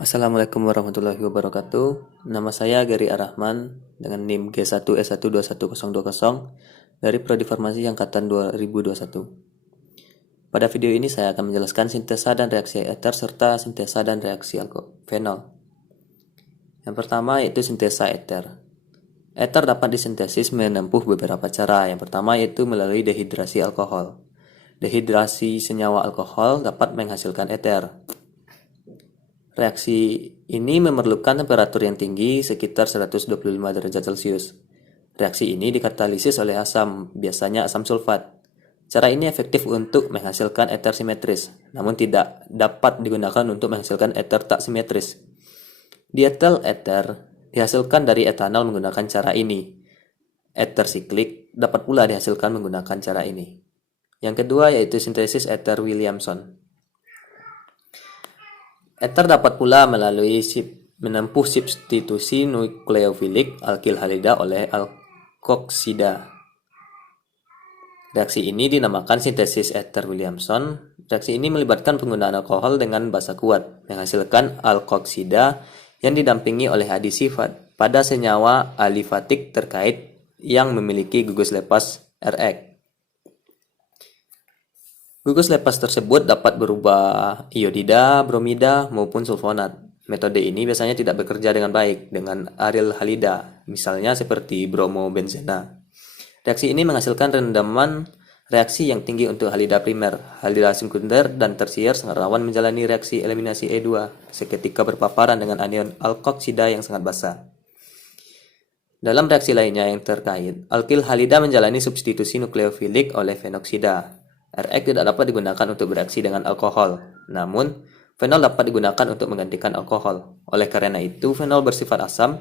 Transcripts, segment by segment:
Assalamualaikum warahmatullahi wabarakatuh. Nama saya Gary Arahman dengan NIM G1S1210220 dari Prodi Farmasi Angkatan 2021. Pada video ini saya akan menjelaskan sintesa dan reaksi eter serta sintesa dan reaksi fenol. Yang pertama yaitu sintesa eter. Eter dapat disintesis menempuh beberapa cara. Yang pertama yaitu melalui dehidrasi alkohol. Dehidrasi senyawa alkohol dapat menghasilkan eter. Reaksi ini memerlukan temperatur yang tinggi sekitar 125 derajat Celcius. Reaksi ini dikatalisis oleh asam, biasanya asam sulfat. Cara ini efektif untuk menghasilkan eter simetris, namun tidak dapat digunakan untuk menghasilkan eter tak simetris. Dietil eter dihasilkan dari etanol menggunakan cara ini. Eter siklik dapat pula dihasilkan menggunakan cara ini. Yang kedua yaitu sintesis eter Williamson. Eter dapat pula menempuh substitusi nukleofilik alkil halida oleh alkoksida. Reaksi ini dinamakan sintesis eter Williamson. Reaksi ini melibatkan penggunaan alkohol dengan basa kuat, menghasilkan alkoksida yang didampingi oleh adisi pada senyawa alifatik terkait yang memiliki gugus lepas Rx. Gugus lepas tersebut dapat berubah iodida, bromida, maupun sulfonat. Metode ini biasanya tidak bekerja dengan baik dengan aril halida, misalnya seperti bromobenzena. Reaksi ini menghasilkan rendaman reaksi yang tinggi untuk halida primer. Halida sekunder dan tersier sangat rawan menjalani reaksi eliminasi E2 seketika berpaparan dengan anion alkoksida yang sangat basah. Dalam reaksi lainnya yang terkait, alkil halida menjalani substitusi nukleofilik oleh fenoksida. Rx tidak dapat digunakan untuk bereaksi dengan alkohol, namun fenol dapat digunakan untuk menggantikan alkohol. Oleh karena itu, fenol bersifat asam.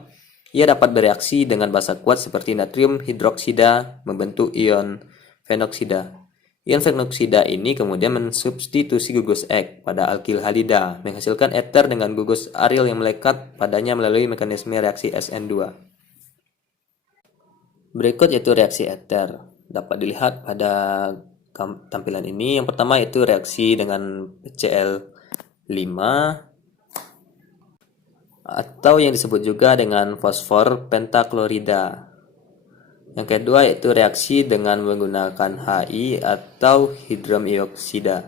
Ia dapat bereaksi dengan basa kuat seperti natrium hidroksida membentuk ion fenoksida. Ion fenoksida ini kemudian mensubstitusi gugus X pada alkil halida, menghasilkan eter dengan gugus aril yang melekat padanya melalui mekanisme reaksi SN2. Berikut yaitu reaksi eter. Dapat dilihat pada tampilan ini. Yang pertama itu reaksi dengan PCl5 atau yang disebut juga dengan fosfor pentaklorida. Yang kedua yaitu reaksi dengan menggunakan HI atau hidrom ioksida.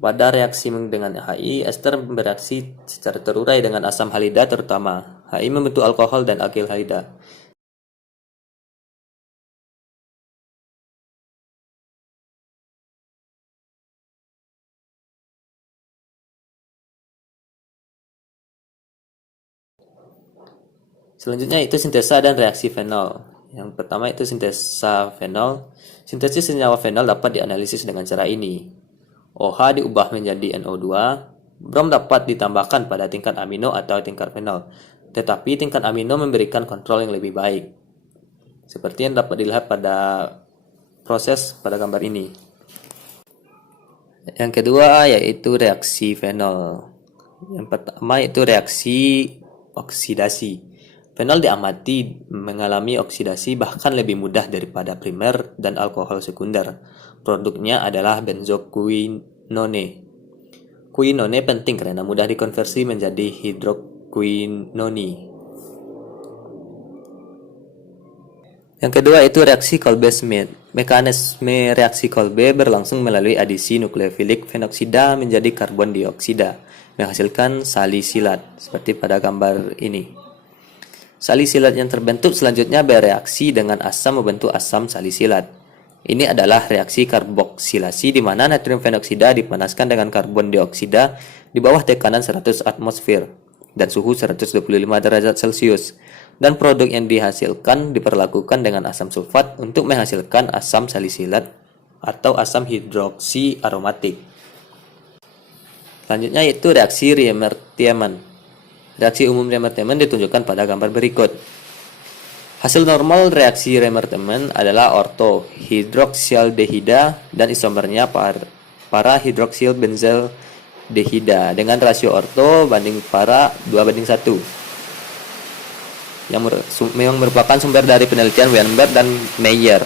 Pada reaksi dengan HI, ester bereaksi secara terurai dengan asam halida terutama. HI membentuk alkohol dan alkil halida. Selanjutnya itu sintesa dan reaksi fenol. Yang pertama itu sintesa fenol. Sintesis senyawa fenol dapat dianalisis dengan cara ini. OH diubah menjadi NO2. Brom dapat ditambahkan pada tingkat amino atau tingkat fenol. Tetapi tingkat amino memberikan kontrol yang lebih baik. Seperti yang dapat dilihat pada proses pada gambar ini. Yang kedua yaitu reaksi fenol. Yang pertama itu reaksi oksidasi. Fenol diamati mengalami oksidasi bahkan lebih mudah daripada primer dan alkohol sekunder. Produknya adalah benzoquinone. Quinone penting karena mudah dikonversi menjadi hidroquinoni. Yang kedua itu reaksi Kolbe-Schmidt. Mekanisme reaksi Kolbe berlangsung melalui adisi nukleofilik fenoksida menjadi karbon dioksida, menghasilkan salisilat seperti pada gambar ini. Salisilat yang terbentuk selanjutnya bereaksi dengan asam membentuk asam salisilat. Ini adalah reaksi karboksilasi di mana natrium fenoksida dipanaskan dengan karbon dioksida di bawah tekanan 100 atmosfer dan suhu 125 derajat Celcius. Dan produk yang dihasilkan diperlakukan dengan asam sulfat untuk menghasilkan asam salisilat atau asam hidroksi aromatik. Selanjutnya yaitu reaksi Riemer-Tiemann. Reaksi umum Riemer-Tiemann ditunjukkan pada gambar berikut. Hasil normal reaksi Riemer-Tiemann adalah ortohidroksialdehida dan isomernya para hidroksil benzaldehida dengan rasio orto banding para 2:1. Yang merupakan sumber dari penelitian Weinberg dan Meyer.